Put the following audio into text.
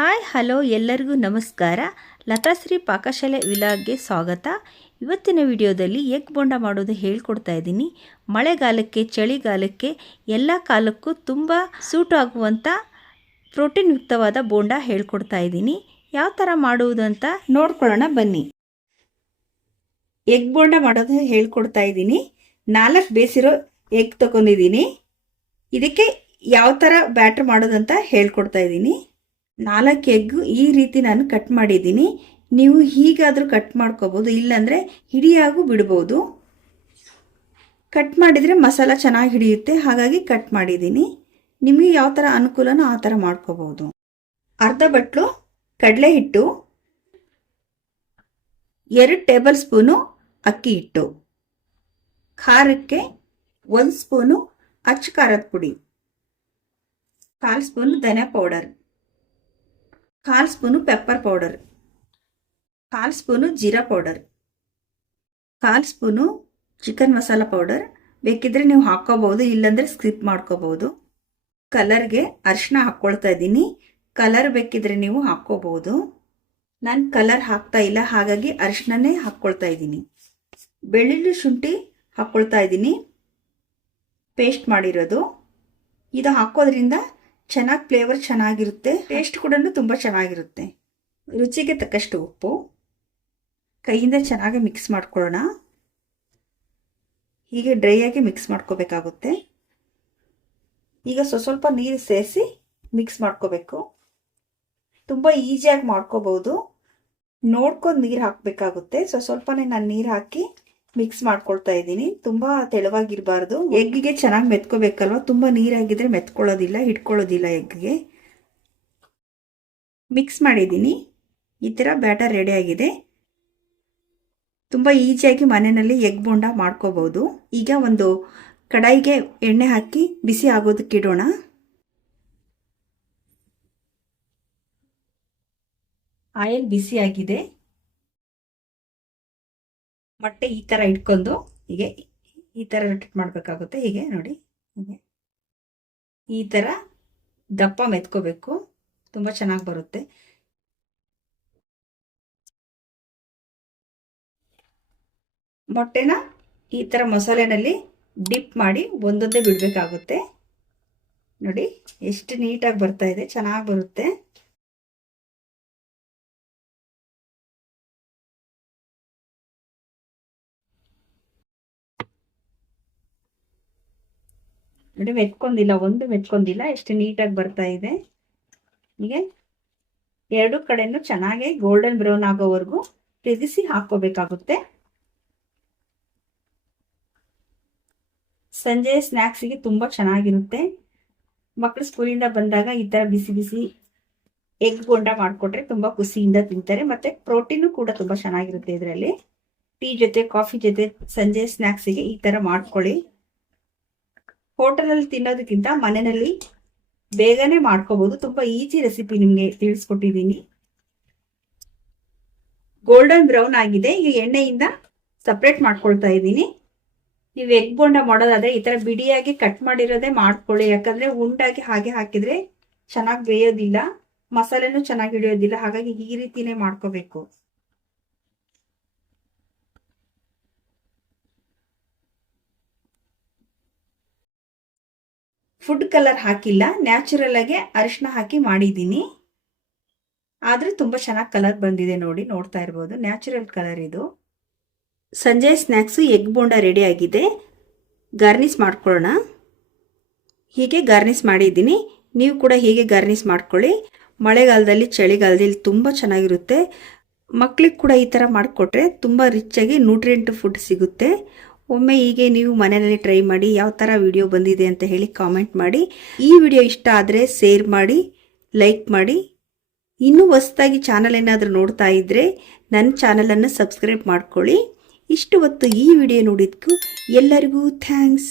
Hi hello ಎಲ್ಲರಿಗೂ ನಮಸ್ಕಾರ. ಲತಾಶ್ರೀ ಪಾಕಶಾಲೆ ವಿಲಾಗ್ಗೆ ಸ್ವಾಗತ. ಇವತ್ತಿನ ವಿಡಿಯೋದಲ್ಲಿ ಎಗ್ ಬೋಂಡ ಮಾಡೋದು ಹೇಳ್ಕೊಡ್ತಾ ಇದ್ದೀನಿ. ಮಳೆಗಾಲಕ್ಕೆ ಚಳಿಗಾಲಕ್ಕೆ ಎಲ್ಲ ಕಾಲಕ್ಕೂ ತುಂಬ ಸೂಟ್ ಆಗುವಂಥ ಪ್ರೋಟೀನ್ ಯುಕ್ತವಾದ ಬೋಂಡ ಹೇಳ್ಕೊಡ್ತಾ ಇದ್ದೀನಿ. ಯಾವ ಥರ ಮಾಡುವುದು ಅಂತ ನೋಡ್ಕೊಳ್ಳೋಣ ಬನ್ನಿ. ಎಗ್ ಬೋಂಡ ಮಾಡೋದು ಹೇಳ್ಕೊಡ್ತಾ ಇದ್ದೀನಿ. 4 ಬೇಯಿಸಿರೋ ಎಗ್ ತಗೊಂಡಿದ್ದೀನಿ. ಇದಕ್ಕೆ ಯಾವ ಥರ ಬ್ಯಾಟರ್ ಮಾಡೋದಂತ ಹೇಳ್ಕೊಡ್ತಾ ಇದ್ದೀನಿ. 4 ಎಗ್ ಈ ರೀತಿ ನಾನು ಕಟ್ ಮಾಡಿದ್ದೀನಿ. ನೀವು ಹೀಗಾದರೂ ಕಟ್ ಮಾಡ್ಕೋಬೋದು, ಇಲ್ಲಾಂದರೆ ಹಿಡಿಯಾಗೂ ಬಿಡ್ಬೋದು. ಕಟ್ ಮಾಡಿದರೆ ಮಸಾಲ ಚೆನ್ನಾಗಿ ಹಿಡಿಯುತ್ತೆ, ಹಾಗಾಗಿ ಕಟ್ ಮಾಡಿದ್ದೀನಿ. ನಿಮಗೆ ಯಾವ ಥರ ಅನುಕೂಲನೋ ಆ ಥರ ಮಾಡ್ಕೋಬೋದು. ಅರ್ಧ ಬಟ್ಲು ಕಡಲೆ ಹಿಟ್ಟು, 2 ಟೇಬಲ್ ಸ್ಪೂನು ಅಕ್ಕಿ ಹಿಟ್ಟು, ಖಾರಕ್ಕೆ 1 ಸ್ಪೂನು ಅಚ್ಚ ಖಾರದ ಪುಡಿ, 1/4 ಸ್ಪೂನು ಧನಿಯಾ powder, 1/4 spoon pepper powder, 1/4 spoon ಜೀರಾ powder, 1/4 spoon chicken masala powder. ಬೇಕಿದ್ರೆ ನೀವು ಹಾಕೋಬಹುದು, ಇಲ್ಲಾಂದ್ರೆ ಸ್ಕಿಪ್ ಮಾಡ್ಕೋಬಹುದು. ಕಲರ್ಗೆ ಅರಿಶಿನ ಹಾಕ್ಕೊಳ್ತಾ ಇದ್ದೀನಿ. ಕಲರ್ ಬೇಕಿದ್ರೆ ನೀವು ಹಾಕೋಬಹುದು. ನಾನು ಕಲರ್ ಹಾಕ್ತಾ ಇಲ್ಲ, ಹಾಗಾಗಿ ಅರಿಶಿನನೇ ಹಾಕ್ಕೊಳ್ತಾ ಇದ್ದೀನಿ. ಬೆಳ್ಳುಳ್ಳಿ ಶುಂಠಿ ಹಾಕ್ಕೊಳ್ತಾ ಇದ್ದೀನಿ, ಪೇಸ್ಟ್ ಮಾಡಿರೋದು. ಇದು ಹಾಕೋದ್ರಿಂದ ಚೆನ್ನಾಗಿ ಫ್ಲೇವರ್ ಚೆನ್ನಾಗಿರುತ್ತೆ, ಟೇಸ್ಟ್ ಕೂಡ ತುಂಬ ಚೆನ್ನಾಗಿರುತ್ತೆ. ರುಚಿಗೆ ತಕ್ಕಷ್ಟು ಉಪ್ಪು. ಕೈಯಿಂದ ಚೆನ್ನಾಗಿ ಮಿಕ್ಸ್ ಮಾಡ್ಕೊಳ್ಳೋಣ. ಹೀಗೆ ಡ್ರೈ ಆಗಿ ಮಿಕ್ಸ್ ಮಾಡ್ಕೋಬೇಕಾಗುತ್ತೆ. ಈಗ ಸ್ವಲ್ಪ ನೀರು ಸೇರಿಸಿ ಮಿಕ್ಸ್ ಮಾಡ್ಕೋಬೇಕು. ತುಂಬ ಈಸಿಯಾಗಿ ಮಾಡ್ಕೋಬಹುದು. ನೋಡ್ಕೊಂಡು ನೀರು ಹಾಕಬೇಕಾಗುತ್ತೆ. ಸ್ವಲ್ಪನೇ ನಾನು ನೀರು ಹಾಕಿ ಮಿಕ್ಸ್ ಮಾಡ್ಕೊಳ್ತಾ ಇದ್ದೀನಿ. ತುಂಬ ತೆಳುವಾಗಿರಬಾರ್ದು. ಎಗ್ಗಿಗೆ ಚೆನ್ನಾಗಿ ಮೆತ್ಕೋಬೇಕಲ್ವ, ತುಂಬ ನೀರಾಗಿದ್ರೆ ಮೆತ್ಕೊಳ್ಳೋದಿಲ್ಲ, ಹಿಡ್ಕೊಳ್ಳೋದಿಲ್ಲ ಎಗ್ಗಿಗೆ. ಮಿಕ್ಸ್ ಮಾಡಿದ್ದೀನಿ. ಈ ಥರ ಬ್ಯಾಟರ್ ರೆಡಿ ಆಗಿದೆ. ತುಂಬ ಈಸಿಯಾಗಿ ಮನೆಯಲ್ಲಿ ಎಗ್ ಬೋಂಡ ಮಾಡ್ಕೋಬಹುದು. ಈಗ ಒಂದು ಕಡಾಯಿಗೆ ಎಣ್ಣೆ ಹಾಕಿ ಬಿಸಿ ಆಗೋದಕ್ಕೆ ಇಡೋಣ. ಆಯಿಲ್ ಬಿಸಿ ಆಗಿದೆ. ಮೊಟ್ಟೆ ಈ ಥರ ಇಟ್ಕೊಂಡು ಹೀಗೆ ಈ ಥರ ರೊಟೇಟ್ ಮಾಡಬೇಕಾಗುತ್ತೆ. ಹೀಗೆ ನೋಡಿ, ಹೀಗೆ ಈ ಥರ ದಪ್ಪ ಮೆತ್ಕೋಬೇಕು, ತುಂಬ ಚೆನ್ನಾಗಿ ಬರುತ್ತೆ. ಮೊಟ್ಟೆನ ಈ ಥರ ಮಸಾಲೆನಲ್ಲಿ ಡಿಪ್ ಮಾಡಿ ಒಂದೊಂದೇ ಬಿಡಬೇಕಾಗುತ್ತೆ. ನೋಡಿ ಎಷ್ಟು ನೀಟಾಗಿ ಬರ್ತಾ ಇದೆ, ಚೆನ್ನಾಗಿ ಬರುತ್ತೆ. ನೋಡಿ ಮೆತ್ಕೊಂಡಿಲ್ಲ, ಒಂದು ಮೆತ್ಕೊಂಡಿಲ್ಲ, ಎಷ್ಟು ನೀಟಾಗಿ ಬರ್ತಾ ಇದೆ. ಹೀಗೆ 2 ಕಡೆನೂ ಚೆನ್ನಾಗಿ ಗೋಲ್ಡನ್ ಬ್ರೌನ್ ಆಗೋವರೆಗೂ ತಿರುಗಿಸಿ ಹಾಕೋಬೇಕಾಗುತ್ತೆ. ಸಂಜೆ ಸ್ನ್ಯಾಕ್ಸಿಗೆ ತುಂಬ ಚೆನ್ನಾಗಿರುತ್ತೆ. ಮಕ್ಕಳು ಸ್ಕೂಲಿಂದ ಬಂದಾಗ ಈ ಥರ ಬಿಸಿ ಬಿಸಿ ಎಗ್ ಬೋಂಡ ಮಾಡಿಕೊಟ್ರೆ ತುಂಬ ಖುಷಿಯಿಂದ ತಿಂತಾರೆ. ಮತ್ತು ಪ್ರೋಟೀನು ಕೂಡ ತುಂಬ ಚೆನ್ನಾಗಿರುತ್ತೆ ಇದರಲ್ಲಿ. ಟೀ ಜೊತೆ ಕಾಫಿ ಜೊತೆ ಸಂಜೆ ಸ್ನ್ಯಾಕ್ಸಿಗೆ ಈ ಥರ ಮಾಡ್ಕೊಳ್ಳಿ. ಹೋಟೆಲಲ್ಲಿ ತಿನ್ನೋದಕ್ಕಿಂತ ಮನೆಯಲ್ಲಿ ಬೇಗನೆ ಮಾಡ್ಕೋಬಹುದು. ತುಂಬ ಈಸಿ ರೆಸಿಪಿ ನಿಮಗೆ ತಿಳಿಸ್ಕೊಟ್ಟಿದ್ದೀನಿ. ಗೋಲ್ಡನ್ ಬ್ರೌನ್ ಆಗಿದೆ. ಈಗ ಎಣ್ಣೆಯಿಂದ ಸಪ್ರೇಟ್ ಮಾಡ್ಕೊಳ್ತಾ ಇದ್ದೀನಿ. ನೀವು ಎಗ್ ಬೋಂಡ ಮಾಡೋದಾದ್ರೆ ಈ ಥರ ಬಿಡಿಯಾಗಿ ಕಟ್ ಮಾಡಿರೋದೇ ಮಾಡ್ಕೊಳ್ಳಿ. ಯಾಕಂದ್ರೆ ಉಂಡಾಗಿ ಹಾಗೆ ಹಾಕಿದ್ರೆ ಚೆನ್ನಾಗಿ ಬೇಯೋದಿಲ್ಲ, ಮಸಾಲೆನೂ ಚೆನ್ನಾಗಿ ಹಿಡಿಯೋದಿಲ್ಲ. ಹಾಗಾಗಿ ಈ ರೀತಿನೇ ಮಾಡ್ಕೋಬೇಕು. ಫುಡ್ ಕಲರ್ ಹಾಕಿಲ್ಲ, ನ್ಯಾಚುರಲ್ ಆಗಿ ಅರಿಶಿನ ಹಾಕಿ ಮಾಡಿದ್ದೀನಿ. ಆದ್ರೆ ತುಂಬ ಚೆನ್ನಾಗಿ ಕಲರ್ ಬಂದಿದೆ. ನೋಡಿ, ನೋಡ್ತಾ ಇರ್ಬೋದು, ನ್ಯಾಚುರಲ್ ಕಲರ್ ಇದು. ಸಂಜೆ ಸ್ನ್ಯಾಕ್ಸು ಎಗ್ ಬೋಂಡ ರೆಡಿ ಆಗಿದೆ. ಗಾರ್ನಿಷ್ ಮಾಡ್ಕೊಳ್ಳೋಣ. ಹೀಗೆ ಗಾರ್ನಿಷ್ ಮಾಡಿದ್ದೀನಿ. ನೀವು ಕೂಡ ಹೀಗೆ ಗಾರ್ನಿಷ್ ಮಾಡ್ಕೊಳ್ಳಿ. ಮಳೆಗಾಲದಲ್ಲಿ ಚಳಿಗಾಲದಲ್ಲಿ ತುಂಬ ಚೆನ್ನಾಗಿರುತ್ತೆ. ಮಕ್ಕಳಿಗೆ ಕೂಡ ಈ ಥರ ಮಾಡಿಕೊಟ್ರೆ ತುಂಬ ರಿಚಾಗಿ ನ್ಯೂಟ್ರಿಯೆಂಟ್ ಫುಡ್ ಸಿಗುತ್ತೆ. ಒಮ್ಮೆ ಹೀಗೆ ನೀವು ಮನೆಯಲ್ಲಿ ಟ್ರೈ ಮಾಡಿ. ಯಾವ ಥರ ವಿಡಿಯೋ ಬಂದಿದೆ ಅಂತ ಹೇಳಿ ಕಾಮೆಂಟ್ ಮಾಡಿ. ಈ ವಿಡಿಯೋ ಇಷ್ಟ ಆದರೆ ಶೇರ್ ಮಾಡಿ, ಲೈಕ್ ಮಾಡಿ. ಇನ್ನೂ ಹೊಸದಾಗಿ ಚಾನಲ್ ಏನಾದರೂ ನೋಡ್ತಾ ಇದ್ದರೆ ನನ್ನ ಚಾನಲನ್ನು ಸಬ್ಸ್ಕ್ರೈಬ್ ಮಾಡ್ಕೊಳ್ಳಿ. ಇಷ್ಟು ಹೊತ್ತು ಈ ವಿಡಿಯೋ ನೋಡಿದ್ದಕ್ಕೂ ಎಲ್ಲರಿಗೂ ಥ್ಯಾಂಕ್ಸ್.